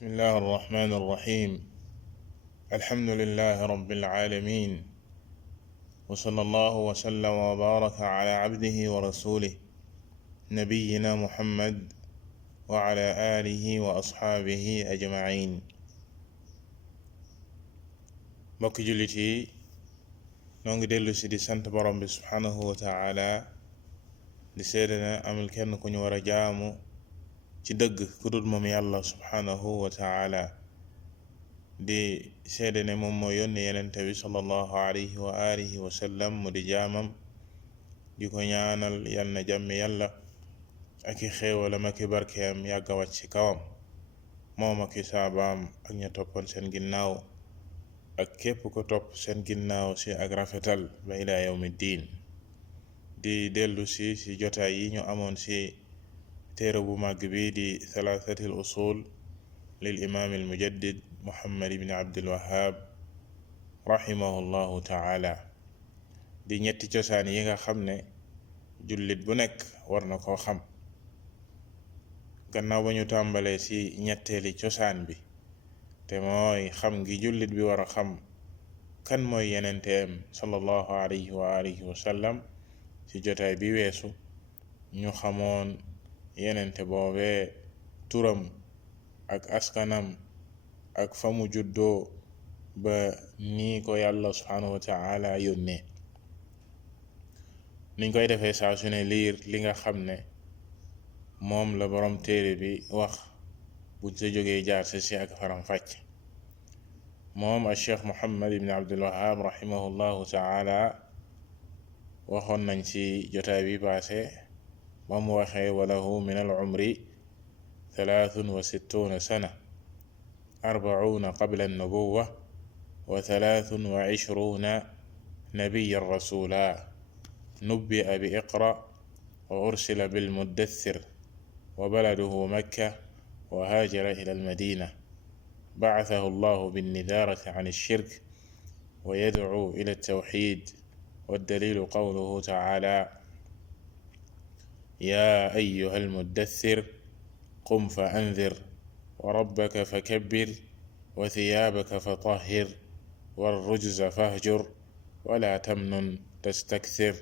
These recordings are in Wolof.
بسم الله الرحمن الرحيم. الحمد لله رب العالمين، وصلى الله وسلم وبارك على عبده ورسوله نبينا محمد وعلى آله وأصحابه أجمعين. mbokk jullit yi noo ngi dellu si di sant borom bi subhanahu wa taala di seede ne amul kenn ku ñu war a jaamu ci dëgg ku dul moom yàlla subhanahu wa taala, di seede ne moom moo yónni yenente bi sallallahu alayhi wa alihi wa sallam mu di jaamam, di ko ñaanal yal na jàmmi yàlla ak i xéewalam ak i barkeem yàgga wàcc ci kawam moom ak i saabaam ak ña toppoon seen ginnaaw ak képp ko topp seen ginnaaw si ak rafetal ba ila yawmi diin. di dellu si jotaay yi ñu amoon si téere bu màgg bi di thalathati al usul lil imaam al mujaddid muhammad ibn abdul wahhab rahimahullahu taala, di ñetti cosaan yi nga xam ne jullit bu nekk war na koo xam. gannaaw ba ñu tàmbalee ci ñetteeli cosaan bi te mooy xam gi jullit bi war a xam kan mooy yenenteem sallallahu alayhi wa alihi wa sallam, ci jotaay bi weesu ñu xamoon yenente boobee turam ak askanam ak fa mu juddoo ba nii ko yàlla subhanahu wa ta'ala yónnee. niñ koy defee saa su ne liir li nga xam ne moom la borom téere bi wax buñ sa jógee jaar si ak faram fàcc. moom al cheikh muhammad ibn abdul wahhab rahimahullahu ta'ala waxoon nañ ci jotaay bi paase ba mu waxee walahu min al umri 63 sana 40 qabla an nubuwa wa 23 nabiyyan rasula nubbi'a bi iqra wa ursila bil muddaththir wa baladuhu makka wa haajara ila al madina ba'athahu allahu bin nidarati 'an ash-shirk wa yad'u ila at-tawhid والدليل قوله تعالى يا أيها المدثر قم فأنذر وربك فكبر وثيابك فطهر والرجز فاهجر ولا تمنن تستكثر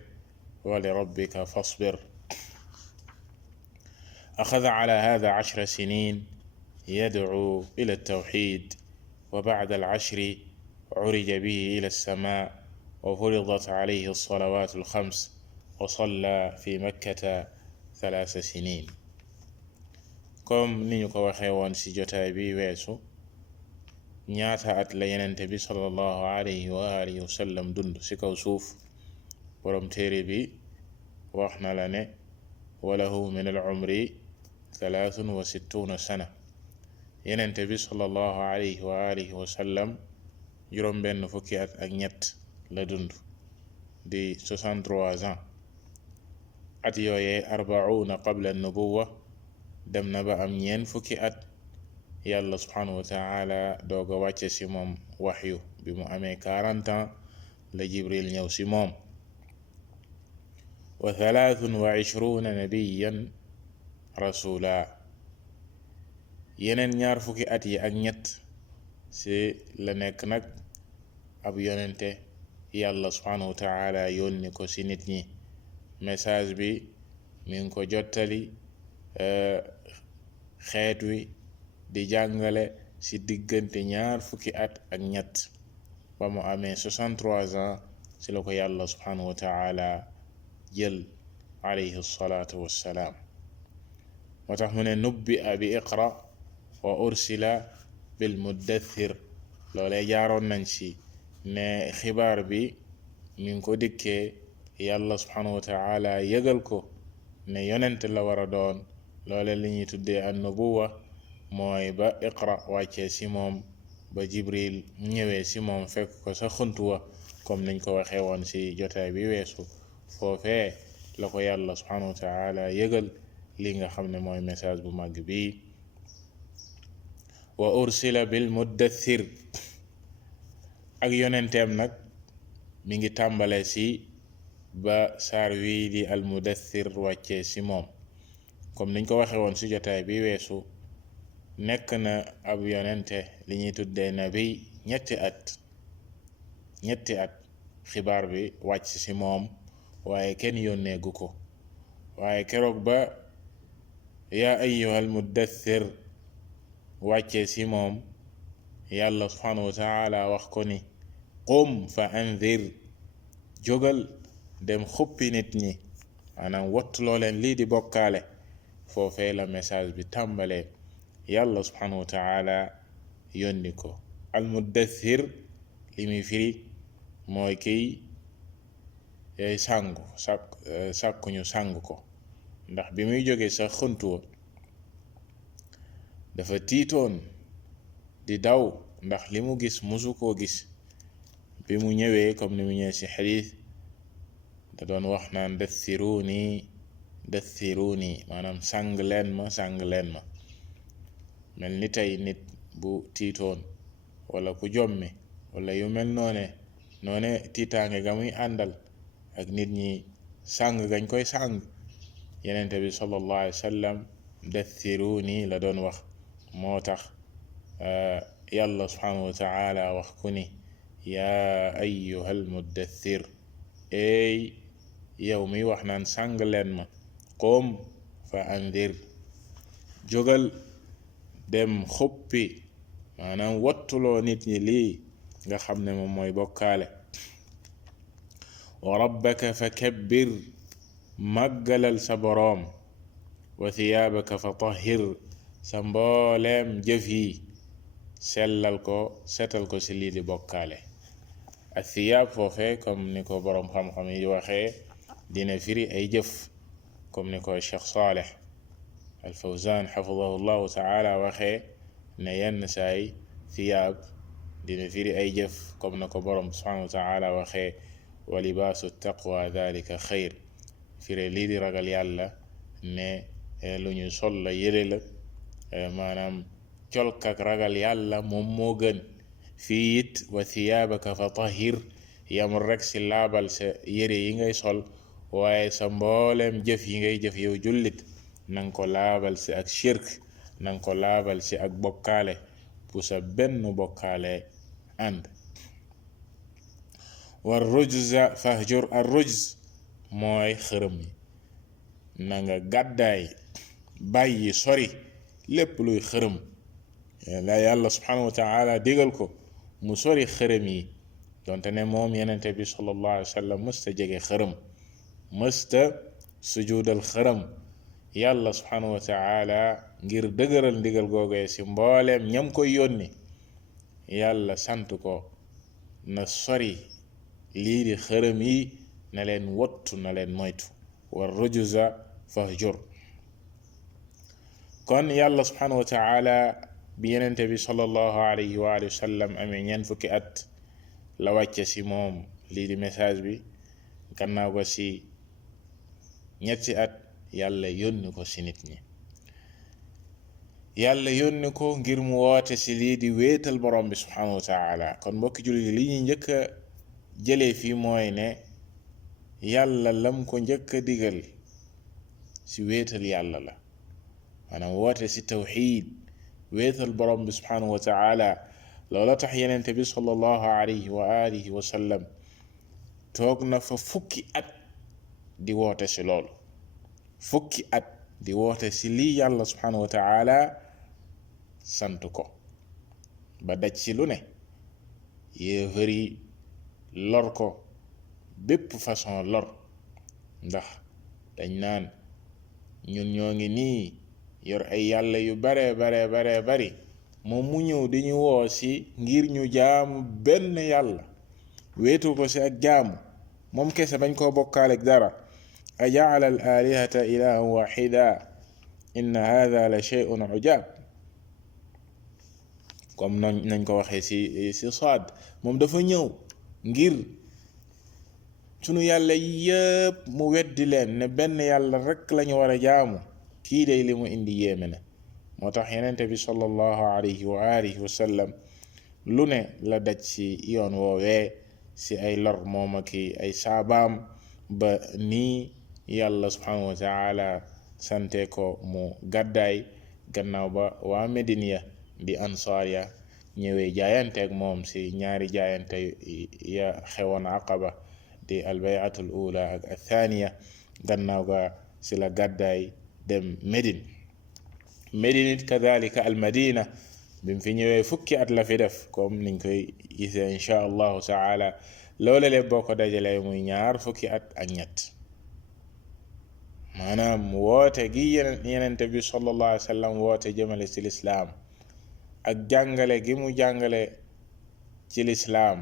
ولربك فاصبر. أخذ على هذا 10 سنين يدعو إلى التوحيد، وبعد ال10 عرج به إلى السماء وفرضت عليه الصلوات ال5 وصلى في مكة 3 سنين. comme ni ñu ko waxee woon ci jotaay bi weesu, ñaata at la yenente bi sallallahu alayhi wa alihi wa sallam dund ci kaw suuf. borom téere bi wax na la ne walahu min al umri 63 sana, yenente bi sallallahu alayhi wa alihi wa sallam juróom benn fukki at ak ñett la dund, di 63 ans. at yooyee 40 qabla nubuwa dem na ba am ñeen fukki at yàlla subhanahu wa ta'ala dooga wàcce ci moom waxyu. bi mu amee 40 ans la jibril ñëw ci moom. wa 23 nabiyyan rasula, yeneen ñaar fukki at yi ak ñett ci la nekk nag ab yonente yàlla subhanahu wa ta'ala yónni ko ci nit ñi. message bi mi ngi ko jottali xeet wi di jàngale ci diggante ñaar fukki at ak ñett ba mu amee 63 ans ci la ko yàlla subhanahu wa ta'ala jël alayhi salatu wassalaam. moo tax mu ne nubbi'a bi iqra wa ursila bil muddaththir. loolee jaaroon nañ ci ne xibaar bi mi ngi ko dikkee yàlla subhanahu wa ta'ala yëgal ko ne yonent la war a doon. loole li ñuy tuddee an nubuwa mooy ba iqra wàccee ci moom ba jibril ñëwee ci moom fekk ko sa xuntuwa, comme nañ ko waxee woon ci jotaay bi weesu. foofee la ko yàlla subhanahu wa ta'ala yëgal li nga xam ne mooy message bu màgg bi. wa ursila bil muddaththir, ak yonenteem nag mi ngi tàmbale ci ba saar wii di al mudaththir wàccee ci moom. comme niñ ko waxee woon ci jotaay bi weesu, nekk na ab yonente li ñuy tuddee nabi ñetti at xibaar bi wàcc ci moom waaye kenn yónneegu ko waaye keroog ba yaa ayyuhal muddathir wàccee ci moom yàlla subhanahu wa taala wax ko ni qum fa anzir jógal dem xuppi nit ñi maanaam wattuloo leen lii di bokkaale foofee la message bi tàmbalee yàlla subhanahu wa taala yónni ko al muddathir li muy firi mooy kiy sàngu sàkkuñu sàng ko ndax bi muy jógee sa xuntuwa dafa tiitoon di daw ndax li mu gis musu koo gis bi mu ñëwee comme ni mu ñëwee ci xadiis da doon wax naan dathiruni maanaam sàng leen ma mel ni tey nit bu tiitoon wala ku jommi wala yu mel noone tiitaange ga muy àndal ak nit ñi sàng gañ koy sàng yenente bi sallallahu alayhi wa sallam dathiruni la doon wax moo tax yàlla subhanahu wa taala wax ku ni yaa ayyuhal muddathir ey yow mi wax naan sàng leen ma qum fa andir jógal dem xuppi maanaam wattuloo nit ñi lii nga xam ne moom mooy bokkaale wa rabbaka fa kabbir màggalal sa boroom wa thiyaabaka fa tahhir sa mbooleem jëf yi sellal ko setal ko ci lii di bokkaale ak thiyaab foofe comme ni ko boroom xam-xam yi waxee dina firi ay jëf comme ni ko Cheikh Saleh al Fawzan xafidahu llahu taala waxee ne yenn saay thiyaab dina firi ay jëf comme na ko boroom subhanahu wa taala waxee wa libaasu taqwa dhalika xayr firi lii di ragal yàlla ne lu ñu sol la yére la maanaam colkak ragal yàlla moom moo gën fii it wa thiyaabaka fa tahir yamul rek ci laabal sa yére yi ngay sol waaye sa mbooleem jëf yi ngay jëf yow jullit nanga ko laabal ci ak shirk nanga ko laabal ci ak bokkaale bu sa benn bokkaale ànd war rujza fahjur ar rujz mooy xërëm yi na nga gàddaay bàyyi sori lépp luy xërëm la yàlla subhanahu wa taala digal ko mu sori xërëm yi donte ne moom yenente bi sallallahu alayhi wa sallam mësta jege xërëm mësta sujudal xërëm yàlla subhanahu wa taala ngir dëgëral ndigal googee ci mbooleem ñam koy yónni yàlla sant ko na sori lii di xërëm yi na leen wottu na leen moytu war rujuza fahjur kon yàlla subhanahu wa taala bi yenente bi sallallahu alayhi wa alihi wa sallam amee ñeent fukki at la wàcce ci moom lii di message bi gannaaw ko ci ñetti at yàlla yónni ko ci nit ñi yàlla yónni ko ngir mu woote ci lii di wéetal borom bi subhanahu wa taala kon mbokki jullit li ñuy njëkk a jëlee fii mooy ne yàlla lam ko njëkk a digal ci wéetal yàlla la maanaam woote ci tawxiid wéetal borom bi subhanahu wa taala loola tax yenente bi sallallahu alayhi wa alihi wa sallam toog na fa fukki at di woote ci loolu fukki at di woote ci lii yàlla subhanahu wa taala sant ko ba daj ci lu ne yéefar yi lor ko bépp façon lor ndax dañ naan ñun ñoo ngi nii yor ay yàlla yu bare bari moom mu ñëw di ñu woo ci ngir ñu jaamu benn yàlla wéetu ko ci ak jaamu moom kese bañ koo bokkaaleeg dara ajaala al alihata ilahan waxida inna hadha la shay'un ujab comme nañ ko waxee ci Saad moom dafa ñëw ngir sunu yàlla yépp mu weddi leen ne benn yàlla rek lañu war a jaamu kii day li mu indi yéeme na moo tax yenente bi sallallahu alayhi wa alihi wa sallam lu ne la daj ci yoon woowee ci ay lor moom ak ay saabaam ba nii yàlla subhanahu wa taala sante ko mu gàddaay gannaaw ba waa Medine ya di ansaar ya ñëwee jaayanteeg moom si ñaari jaayante ya xewoon Aqaba di albayatul ula ak athaniya gannaaw ga si la gàddaay dem Medine it kadalika al Madina bi mu fi ñëwee fukki at la fi def comme niñ koy gisee insha allahu taala loole le boo ko dajalee muy ñaar fukki at ak ñett maanaam woote gi yenente bi sallallahu alayhi wa sallam woote jëmale ci lislaam ak jàngale gi mu jàngale ci lislaam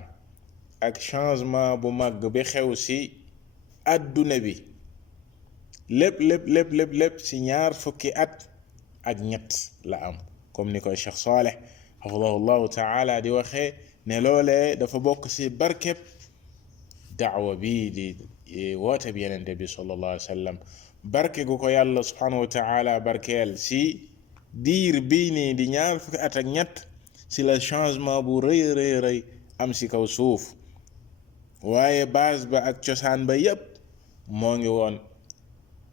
ak changement bu mag bi xew ci adduna bi lépp ci ñaar fukki at ak ñett la am comme ni koy Cheikh Saleh hafadahu llahu taala di waxee ne loolee dafa bokk ci barkeb daawa bi di woote bi yenente bi sallallahu alayhi wa sallam barke gu ko yàlla subhanahu wa taala barkeel ci diir bii nii di ñaar fukki at ak ñett ci la changement bu rëy am ci kaw suuf waaye base ba ak cosaan ba yépp moo ngi woon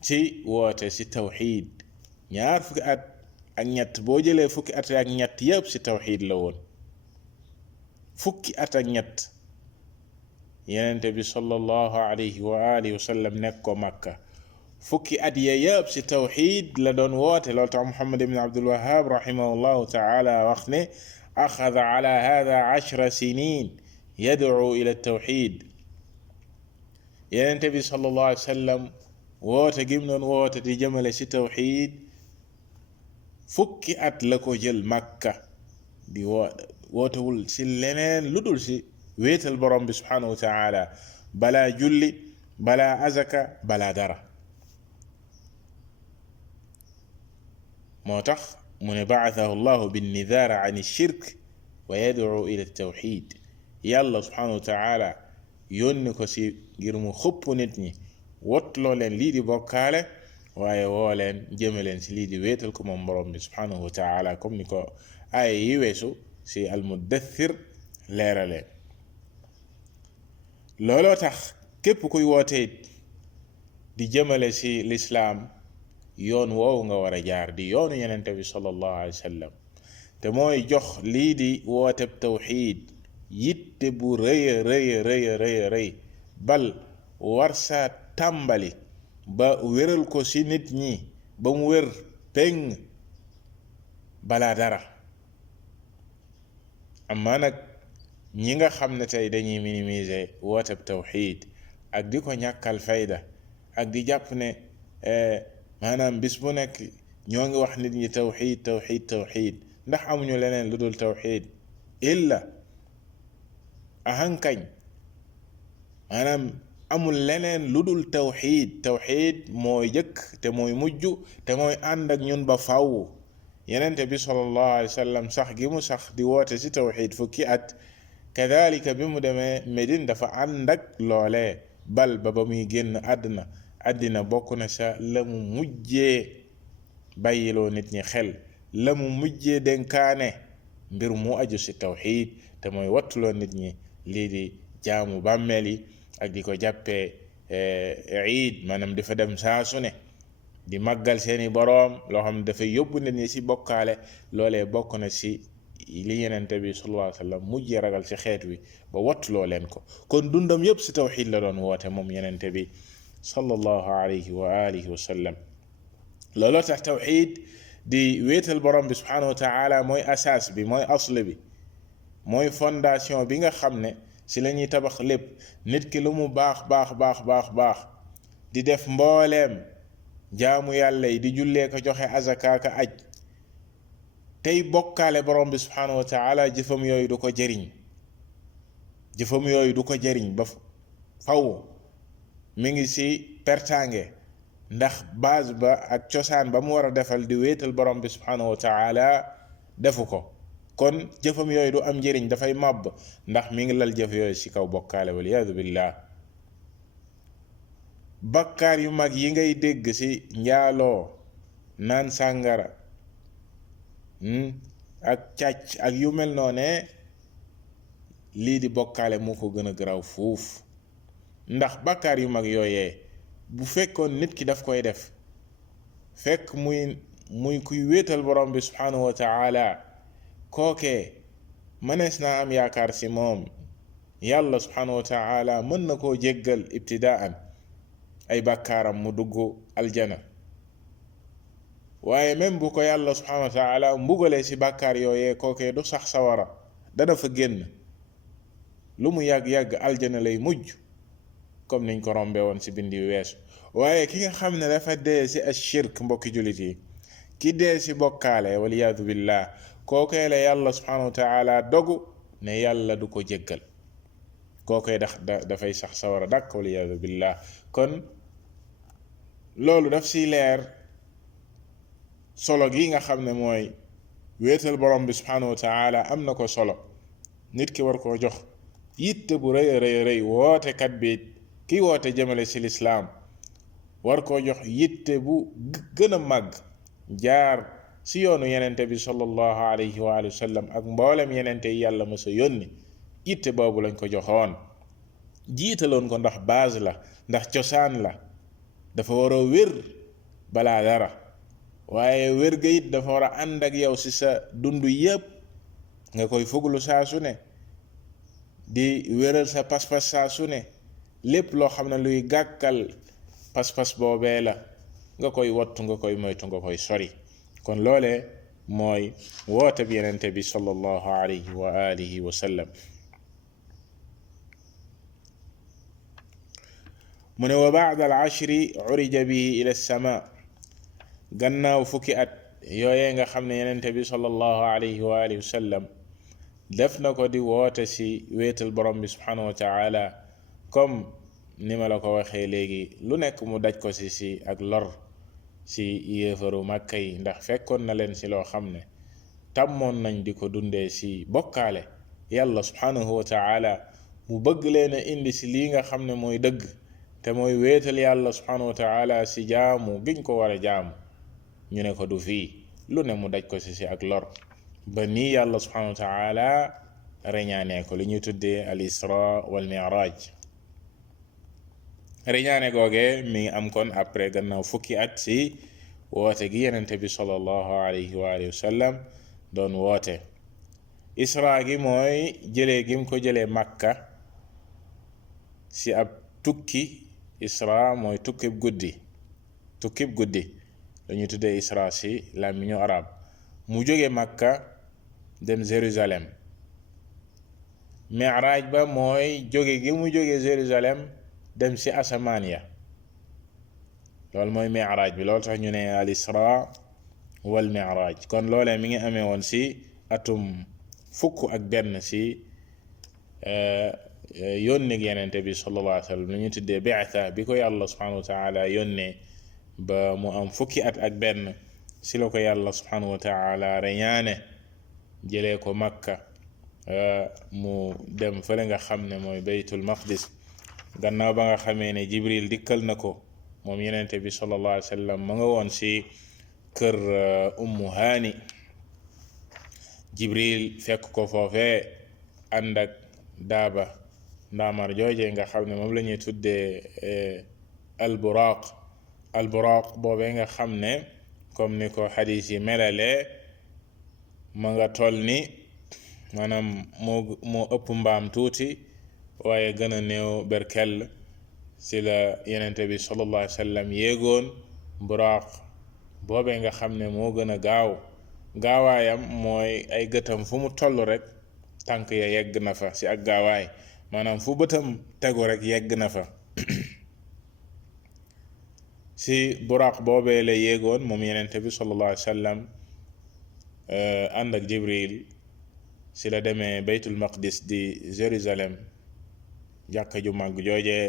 ci woote ci tawxiid ñaar fukki at ak ñett boo jëlee fukki at ak ñett yépp ci tawxiid la woon fukki at ak ñett yenente bi sallallahu alayhi wa alihi wa sallam nekk ko Makka fukki at ya yëpp ci tawxiid la doon woote loolu tax Muhammad ibn Abdul Wahhab rahimahullahu taala wax ne axada ala hada 10 sinin yad'u ila tawxiid yenente bi sallallahu alayhi wa sallam woote gim doon woote di jëmale ci tawxiid fukki at la ko jël Makka di wootewul ci leneen lu dul ci wéetal borom bi subhanahu wa taala balaa julli balaa azaka balaa dara moo tax mu ne ba'athahu llahu binnidaara an shirk wa yad'u ila tawxid yàlla subhanahu wa taala yónni ko ci ngir mu xëpp nit ñi wotloo leen lii di bokkaale waaye woo leen jëme leen ci lii di wéetal ko moom borom bi subhanahu wa taala comme ni ko aaya yi weesu ci almuddathir leeralee looloo tax képp kuy wootee di jëmale ci lislaam yoon woowu nga war a jaar di yoonu yenente bi sallallahu alayhi wa sallam te mooy jox lii di wooteb tawxiid yitte bu rëy bal war saa tàmbali ba wéral ko ci nit ñi ba mu wér peng balaa dara amma nag ñi nga xam ne tey dañuy minimiser wooteb tawxiid ak di ko ñàkkal fayda ak di jàpp ne maanaam bis bu nekk ñoo ngi wax nit ñi tawxiid ndax amuñu leneen lu dul tawxiid illa ahankañ maanaam amul leneen lu dul tawxiid mooy jëkk te mooy mujj te mooy ànd ak ñun ba faw yenente bi sallallahu alayhi wa sallam sax gi mu sax di woote ci tawxiid fukki at kadalika bi mu demee Medine dafa ànd ak loolee bal ba muy génn àddina bokk na sa la mu mujjee bàyyiloo nit ñi xel la mu mujjee dénkaane mbir mu aju ci tawxiid te mooy wattuloo nit ñi lii di jaamu bàmmeel yi ak di ko jàppee iid maanaam dafa dem saa su ne di màggal seeni boroom loo xam ne dafay yóbbu nit ñi ci bokkaale loolee bokk na ci li yenente bi sallallahu alayhi wa sallam mujjee ragal ci xeet wi ba wattuloo leen ko kon dundam yépp ci tawxiid la doon woote moom yenente bi sallallahu alayhi wa alihi wa sallam looloo tax tawxiid di wéetal borom bi subhanahu wa taala mooy asaas bi mooy asl bi mooy fondation bi nga xam ne ci la ñuy tabax lépp nit ki lu mu baax di def mbooleem jaamu yàlla yi di jullee ko joxe azaka ka aj tey bokkaale borom bi subhanahu wa taala jëfam yooyu du ko jëriñ ba faw mi ngi ci pertange ndax base ba ak cosaan ba mu war a defal di wéetal borom bi subhanahu wa taala defu ko kon jëfam yooyu du am njëriñ dafay màbb ndax mi ngi lal jëf yooyu ci kaw bokkaale waliyaadu billah bakkaar yu mag yi ngay dégg ci njaaloo naan sàngara ak càcc ak yu mel noone lii di bokkaale moo ko gën a garaaw fuuf ndax bakkaar yu mag yooyee bu fekkoon nit ki daf koy def fekk muy muy kuy wéetal borom bi subhanahu wa taala kookee mënees naa am yaakaar si moom yàlla subhanahu wa taala mën na koo jéggal ibtidaan ay bàkkaaram mu dugg aljana waaye même bu ko yàlla subhanahu wa taala mbugalee si bàkkaar yooyee kookee du sax sawara dana fa génn lu mu yàgg-yàgg aljana lay mujj comme niñ ko rombe woon si bindi weesu waaye ki nga xam ne dafa dee si ashirk mbokki jullit yi ki dee si bokkaale waliyaadu billah kookee la yàlla subhanahu wa taala dogu ne yàlla du ko jéggal kookee dafay sax sawara dàkk waliyaadu billah kon loolu daf si leer solo gi nga xam ne mooy wéetal borom bi subhanahu wa taala am na ko solo nit ki war koo jox yitte bu rëy rëy wootekat bi ki woote jëmale si lislaam war koo jox yitte bu gën a màgg jaar si yoonu yenente bi sallallahu alayhi wa sallam ak mboolem yenente yi yàlla mësa yónni yitte boobu lañ ko joxoon jiitaloon ko ndax base la ndax cosaan la dafa war a wér balaa dara waaye wér ga it dafa war a ànd ak yow si sa dund yépp nga koy fuglu saa su ne di wéral sa pas-pas saa su ne lépp loo xam ne luy gàkkal pas-pas boobee la nga koy wattu nga koy moytu nga koy sori kon loole mooy woote bi yenente bi sallallahu alayhi wa alihi wa sallam mu ne wa ba'da al-ashri urija bihi ila as-sama gannaaw fukki at yooyee nga xam ne yenente bi sallallahu alayhi wa alihi wa sallam def na ko di woote si wéetal borom bi subhanahu wa taala comme ni ma la ko waxee léegi lu nekk mu daj ko si ak lor si yéefaru màkka yi ndax fekkoon na leen si loo xam ne tàmmoon nañ di ko dundee si bokkaale yàlla subhanahu wa taala mu bëgg leen a indi si lii nga xam ne mooy dëgg te mooy wéetal yàlla subhanahu wa taala si jaamu giñ ko war a jaamu ñu ne ko du fii lu ne mu daj ko si ak lor ba nii yàlla subhanahu wa taala reñaanee ko li ñuy tuddee al isra wal mi'raj reñaane googe mi ngi am kon après gannaaw fukki at si woote gi yenente bi sallallahu alayhi wa alihi wa sallam doon woote isra gi mooy jëlee gim ko jëlee makka si ab tukki isra mooy tukkib guddi dañuy tuddee isra si làmmiñu arab mu jóge makka dem Jérusalem mi'raj ba mooy jóge gi mu jóge Jérusalem dem si asamaan ya loolu mooy mi'raj bi loolu tax ñu ne al isra wal mi'raj kon loolee mi ngi amee woon si atum fukk ak benn si yónni yenente bi sallallahu alayhi wa sallam li ñu tuddee bi'tha bi ko yàlla subhanahu wa taala yónnee ba mu am fukki at ak benn si la ko yàlla subhanahu wa taala reñaane jëlee ko makka mu dem fële nga xam ne mooy baytul maqdis gannaaw ba nga xamee ne jibril dikkal na ko moom yenente bi sallallahu alayhi wa sallam ma nga woon si kër ummu haani jibril fekk ko foofee ànd ak daaba ndaamar jooje nga xam ne moom la ñuy tuddee alburaq boobee nga xam ne comme ni ko xadis yi melalee ma nga toll ni maanaam moo ëpp mbaam tuuti waaye gën a néew berkel si la yenente bi sallallahu alayhi wa sallam yéegoon buraq boobee nga xam ne moo gën a gaawaayam mooy ay gëtam fu mu toll rek tànk ya yegg na fa si ak gaawaay maanaam fu bëtam tegu rek yegg na fa si buraq boobee la yéegoon moom yenente bi sallallahu alayhi wa sallam ànd ak jibril si la demee baytul maqdis di Jérusalem jàkka ju mag jooje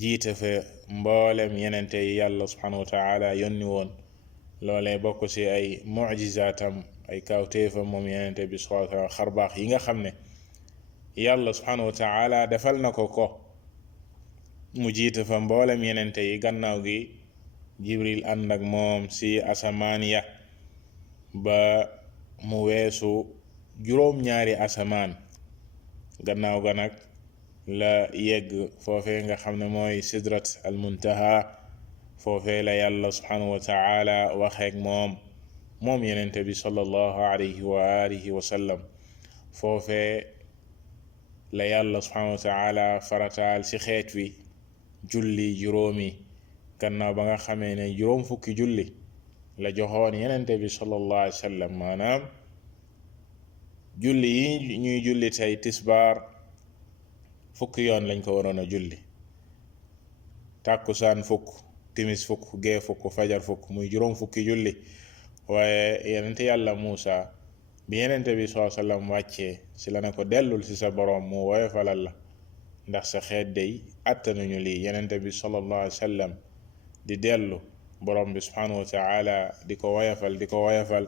jiite fa mboolem yenente yi yàlla subhanahu wa taala yónni woon loolee bokk si ay mu'jizaatam ay kawtéefam moom yenente bi subhanahu wa taala xarbaax yi nga xam ne yàlla subhanahu wa taala defal na ko mu jiite fa mboolem yenente yi gannaaw gi jibril ànd ak moom si asamaan ya ba mu weesu juróom-ñaari asamaan gannaaw ga nag la yegg foofee nga xam ne mooy sidrat al muntaha foofee la yàlla subhanahu wa taala waxeek moom moom yenente bi sallallahu alayhi wa alihi wa sallam foofee la yàlla subhanahu wa taala farataal ci xeet wi julli juróomi gannaaw ba nga xamee ne juróom fukki julli la joxoon yenente bi sallallahu alayhi wa sallam maanaam julli yi ñuy julli tey tisbaar fukki yoon lañ ko waroon a julli, tàkkusaan fukk, timis fukk, gee fukk, fajar fukk, muy juróom fukki julli. waaye yenente yàlla Muusa bi yenente bi sallallahu alayhi wa sallam wàccee ci la ne ko dellul ci sa boroom mu woyofalal la ndax sa xeet day attanuñu lii. yenente bi sallallahu alayhi wa sallam di dellu boroom bi subhanahu wa taala di ko woyofal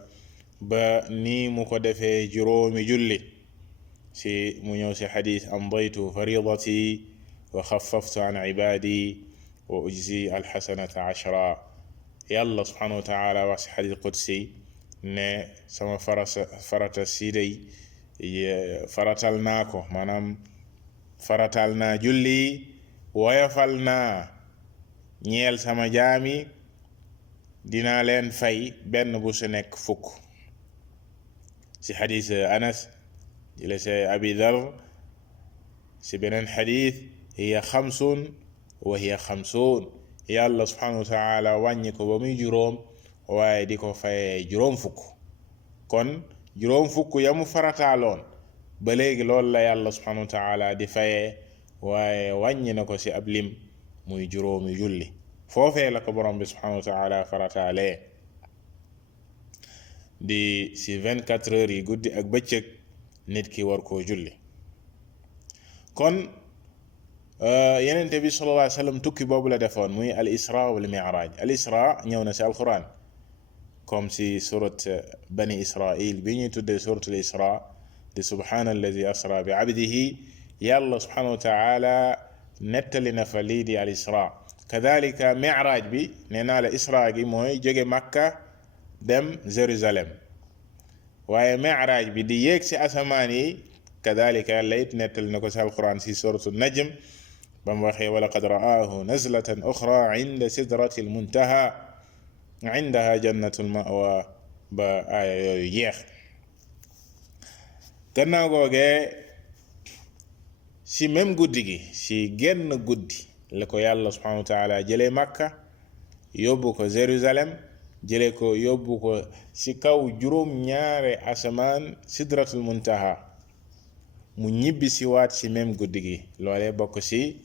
ba nii mu ko defee juróomi julli ci mu ñëw ci xadis amdaytu faridati wa xaffaftu an ibadi wa ujzi alxasanata ashra. yàlla subhanahu wa taala wax ci xadis qudsi ne sama farata si day faratal naa ko, maanaam faratal naa julli woyofal naa ñeel sama jaami, dinaa leen fay benn bu su nekk fukk. ci xadis Anas jële ci Abi Dar ci beneen xadis hiya xamsun wa hiya xamsun, yàlla subhanahu wa taala wàññi ko ba muy juróom waaye di ko fayee juróom fukk. kon juróom fukk ya mu farataaloon ba léegi loolu la yàlla subhanahu wa taala di fayee, waaye wàññi na ko ci ab lim muy juróomi julli. foofee la ko borom bi subhanahu wa taala farataalee di ci 24 heures yi guddi ak bëccëg nit ki war koo julli. kon yenente bi sallallahu alayhi wa sallam tukki boobu la defoon muy al isra wal mi'raj. al isra ñëw na ci alquran comme ci surat bani israil bi ñuy tuddee suratul isra di subhana alladi asra bi abdihi. yàlla subhanahu wa taala nettali na fa lii di al isra. kadalika mi'raj bi nee naa la isra gi mooy jóge Makka dem Jérusalem, waaye mi'raj bi di yéeg ci asamaan yi kadalika yàlla it nettali na ko ci alquran ci suratul najm ba mu waxee wa laqad ra'aahu nazlatan uxra inda sidratil muntaha indaha jannatul ma'wa ba aaya yooyu jeex. gannaaw googee ci même guddi gi ci genn guddi la ko yàlla subhanahu wa taala jëlee Makka yóbbu ko Jérusalem, jëlee ko yóbbu ko ci kaw juróom ñaare asamaan sidratul muntaha, mu ñibbi ci waat ci même guddi gi. loolee bokk ci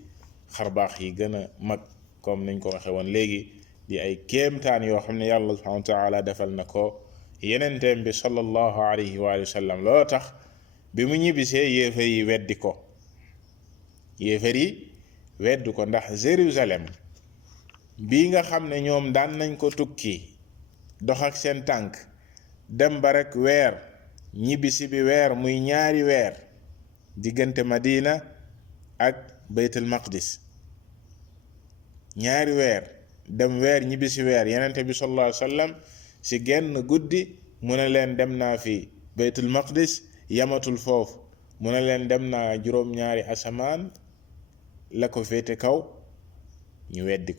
xarbaax yi gën a mag comme niñ ko waxe woon léegi, di ay kéemtaan yoo xam ne yàlla subhanahu wa taala defal na ko yenenteem bi sallallahu alayhi wa sallam. loolu tax bi mu ñibbisee yéefar yi weddi ko ndax Jérusalem bii nga xam ne ñoom daan nañ ko tukki dox ak seen tànk dem ba rek weer, ñibbisi bi weer, muy ñaari weer diggante Madina ak Baytul Maqdis. ñaari weer dem weer ñibbisi weer. yenente bi sallallahu alayhi wa sallam ci genn guddi mu ne leen dem naa fi Baytul Maqdis, yamatul foofu mu ne leen dem naa juróom-ñaari asamaan la ko féete kaw. ñu weddi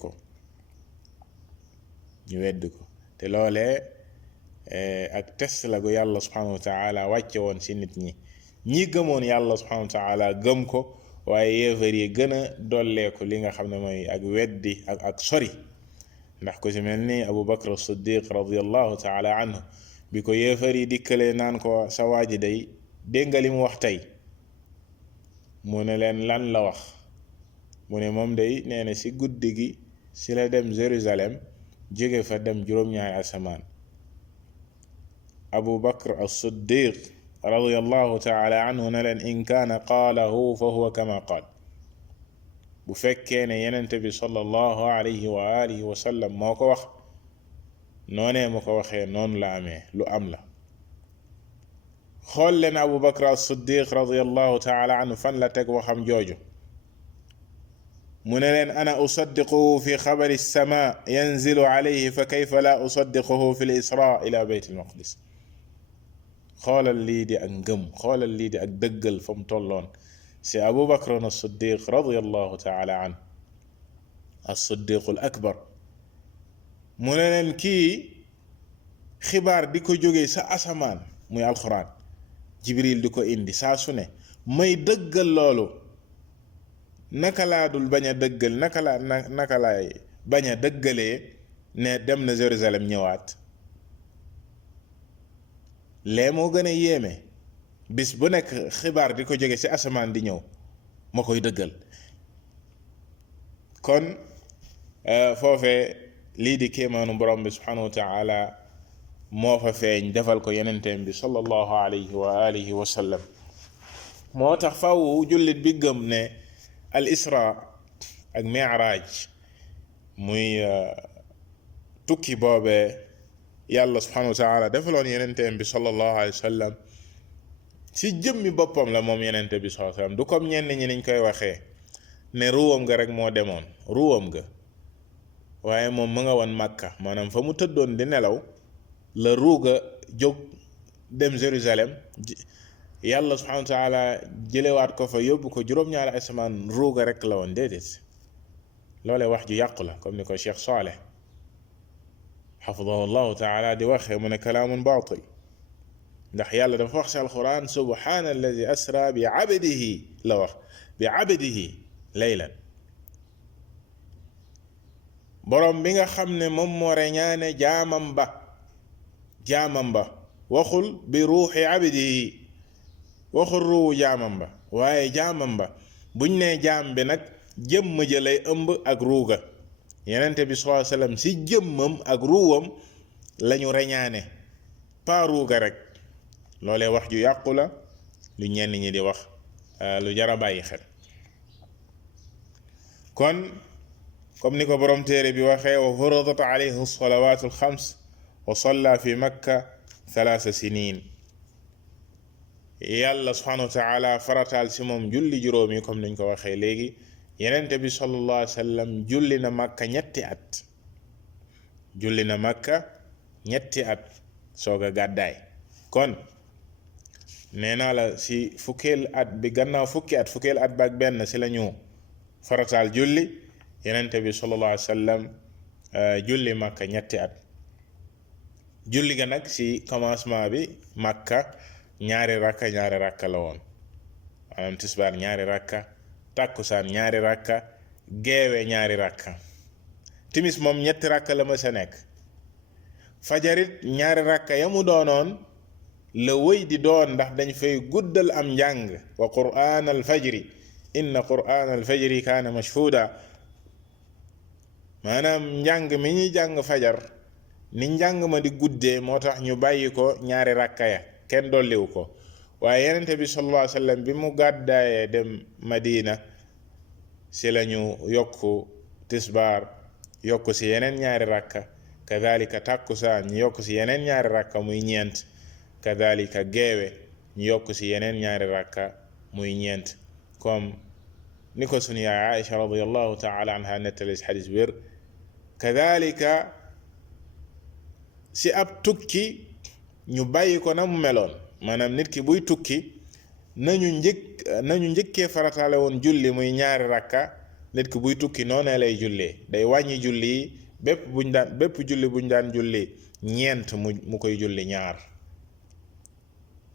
ko te loolee ak test la gu yàlla subhanahu wa taala wàcce woon ci nit ñi gëmoon yàlla subhanahu wa taala gëm ko, waaye yéefar yi gën a dolleeku li nga xam ne mooy ak weddi ak sori. ndax ku ci mel ni Abu Bakr as-Siddiq radiyallahu taala anhu bi ko yéefar yi dikkalee naan ko sa waaji day dégg nga li mu wax tey, mu ne leen lan la wax, mu ne moom day nee na ci guddi gi ci la dem Jérusalem, jóge fa dem juróom-ñaari asamaan. Abu Bakr as-Siddiq radiyallahu taala anhu ne leen in kaana qaalahu fa huwa kama qaal. bu fekkee ne yenente bi sallallahu alayhi wa alihi wa sallam moo ko wax noonee mu ko waxee noonu la amee, lu am la. xool leen Abu Bakr as-Siddiq radiyallahu taala anhu fan la teg waxam jooju. mu ne leen ana usaddiquhu fi xabari as-sama yanzilu alayhi fa kayfa la usaddiquhu fi al-isra ila bayt al-maqdis. xoolal lii di ak ngëm, xoolal lii di ak dëggal fa mu tolloon si Abu Bakr as-Siddiq radiyallahu taala anhu, as-Siddiq al-akbar. mu ne leen kii xibaar di ko jógee sa asamaan muy alxuraan, jibril di ko indi saa su ne may dëggal loolu, naka laa dul bañ a dëggal naka laay bañ a dëggalee ne dem na Jérusalem ñëwaat. lee moo gën a yéeme, bis bu nekk xibaar di ko jóge ci asamaan di ñëw ma koy dëggal. kon foofee lii di kéemaanu borom bi subhanahu wa taala moo fa feeñ defal ko yenenteem bi sallallahu alayhi wa alihi wa sallam. moo tax faw jullit bi gëm ne al isra ak mi'raj muy tukki boobee yàlla subhanahu wa taala defaloon yenenteem bi sallallahu alayhi wa sallam ci jëmmi boppam la moom yenente bi sallallahu alayhi wa sallam, du comme ñenn ñi niñ koy waxee ne ruwam nga rek moo demoon, ruwam nga, waaye moom mu nga woon Makka, maanaam fa mu tëddoon di nelaw la ruuga jóg dem Jérusalem, yàlla subhanahu wa taala jëlewaat ko fa yóbbu ko juróom-ñaari asamaan, ruuga rek la woon. déedéet, loolee wax ju yàqu la, comme ni ko Cheikh Saleh xafidahu llahu taala di waxee mu ne kalaamun baatil, ndax yàlla dafa wax si alquran subhaana alladi asra bi abdihi la wax, bi abdihi laylan, borom bi nga xam ne moom moo reñaane jaamam ba waxul bi ruuxi abdihi, waxul ruuwu jaamam ba, waaye jaamam ba. buñ ne jaam bi nag jëmm ja lay ëmb ak ruuga, yenente bi sallallahu alayhi wasallam si jëmmam ak ruuwam lañu reñaane, pas ruuga rek. loolee wax ju yàqu la, lu ñenn ñi di wax lu jara bàyyi xel. kon comme ni ko borom téere bi waxee wa furidat alayhi as-salawatu al-khams wa salla fi makka 3 sinin, yàlla subhanahu wa taala farataal si moom julli juróomi comme niñ ko waxee léegi. yenente bi sallallahu alayhi wa sallam julli na makka ñetti at soog a gàddaay. kon nee naa la si fukkeel at bi gannaaw fukkeel at baak benn si la ñu farataal julli, yenente bi sallallahu alayhi wa sallam julli makka ñetti at. julli ga nag si commencement bi makka ñaari rakka la woon, maanaam tisbaar ñaari rakka, tàkkusaan ñaari rakka, geewe ñaari rakka. timis moom ñetti rakka la ma sa nekk. fajarit ñaari rakka ya mu doonoon la wëy di doon, ndax dañ fay guddal am njàng, wa qur'aan al fajri inna qur'aan al fajri kaana mashhuuda, maanaam njàng mi ñuy jàng fajar ni njàng ma di guddee moo tax ñu bàyyi ko ñaari rakka ya, kenn dolliwu ko. waaye yenente bi sallallahu alayhi wa sallam bi mu gàddaayee dem Madina si lañu yokku tisbaar, yokku si yeneen ñaari rakka, kadhalika takkusaan ñu yokku si yeneen ñaari rakka muy ñeent, kadhalika geewe ñu yokku si yeneen ñaari rakka muy ñeent, comme ni ko sunu yaay Aïcha radiyallahu taala anha nettali si xadis wér. kadhalika si ab tukki ñu bàyyi ko na mu meloon, maanaam nit ki buy tukki nañu njëkkee farataale woon julli muy ñaari rakka, nit ki buy tukki noonee lay jullee, day wàññi julli yi, bépp julli buñ daan julli ñeent mu koy julli ñaar.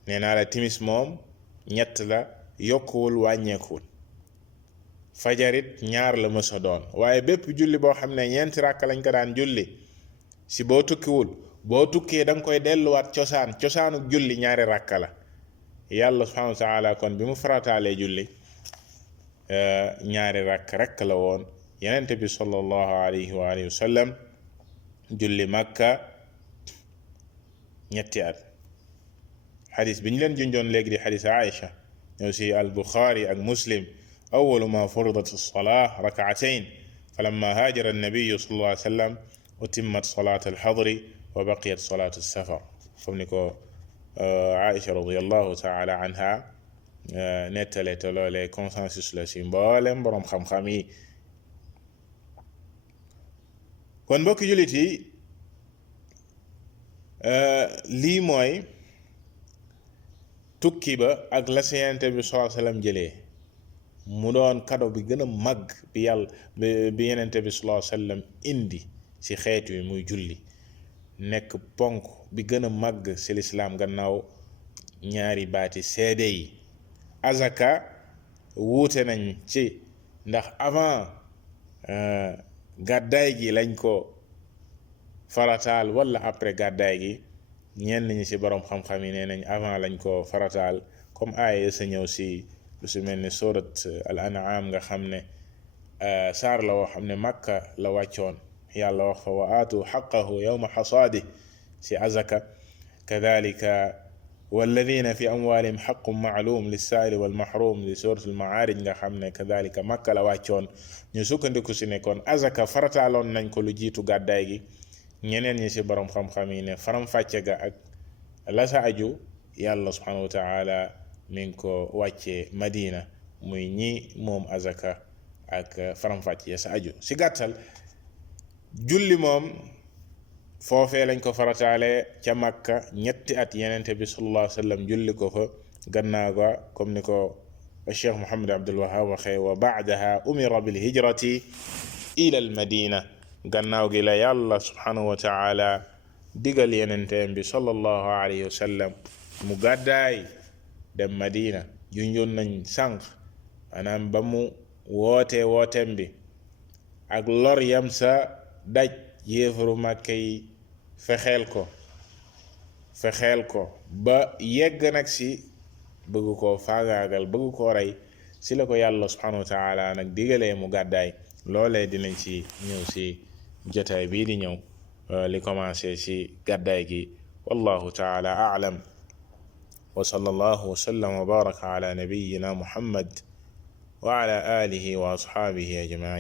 nee naa la timis moom ñett la, yokkuwul wàññeekuwul. fajarit ñaar la mësa doon, waaye bépp julli boo xam ne ñeenti rakka lañ ko daan julli si boo tukkiwul, boo tukkee da nga koy delluwaat cosaanu julli ñaari rakka la. yàlla subhanahu wa taala kon bi mu farataalee julli ñaari rakk rekk la woon. yenente bi sallallahu alayhi wa alihi wa sallam julli makka ñetti at. xadis bi ñu leen junjoon léegi di xadis Aïcha ñëw si al Buxaari ak Muslim, awwalu ma furidat as-salaah rak'atayn falamma haajara an-nabiyyu sallallahu alayhi wa sallam utimmat salaat al-hadri wa baqiyat salaat as-safar, comme ni ko Aïcha radiyallahu taala anha nettale, te loolee consensus la si mboolem boroom xam-xam yi. kon mbokki jullit yi, lii mooy tukki ba ak la si Yonent bi sallallahu alayhi wa sallam jëlee mu doon kado bi gën a màgg bi Yonent bi sallallahu alayhi wa sallam indi si xeet wi muy julli. nekk ponk bi gën a màgg ci lislaam gannaaw ñaari baati seede yi. azaka wuute nañ ci ndax avant gàddaay gi lañ ko farataal wala après gàddaay gi. ñenn ñi ci boroom xam-xam yi nee nañ avant lañ ko farataal comme aaya sa ñëw ci lu ci mel ni surat al an'am nga xam ne saar la woo xam ne Makka la wàccoon. yàlla wax fa wa aatu xaqahu yawma xasaadi ci azaka. kadalika walladina fi amwalihim xaqun maalum lissaili walmahrum li surat al maarij nga xam ne kadalika Makka la wàccoon. ñu sukkandiku ci ne kon azaka farataaloon nañ ko lu jiitu gàddaay gi. ñeneen ñi ci boroom xam-xam yi ne faram-fàcce ga ak la sa aju yàlla subhanahu wa taala mi ngi ko wàccee Madina muy ñi moom azaka ak faram-fàcce ya sa aju. ci gàttal julli moom foofee lañ ko farataale ca Makka ñetti at yenente bi sallallahu alayhi wa sallam julli ko fa. gannaaw ga comme ni ko Cheikh Muhammad Abdul Wahhab waxee wa ba'daha umira bil hijrati ila al madina. gannaaw gi la yàlla subhanahu wa taala digal yenenteem bi sallallahu alayhi wa sallam mu gàddaay dem Madina. junjoon nañ sànq maanaam ba mu wooteem bi ak lor yam sa daj yéefaru Màkka yi fexeel ko ba yegg nag ci bëgg koo faagaagal bëgg koo rey ci la ko yàlla subhanahu wa taala nag digalee mu gàddaay. loolee dinañ ci ñëw ci jotaay bii di ñëw li commencé ci gàddaay gi. wallahu taala a'lam wa sallallahu wa sallam wa baraka ala nabiyyina Muhammad wa ala alihi wa ashabihi ajma'in.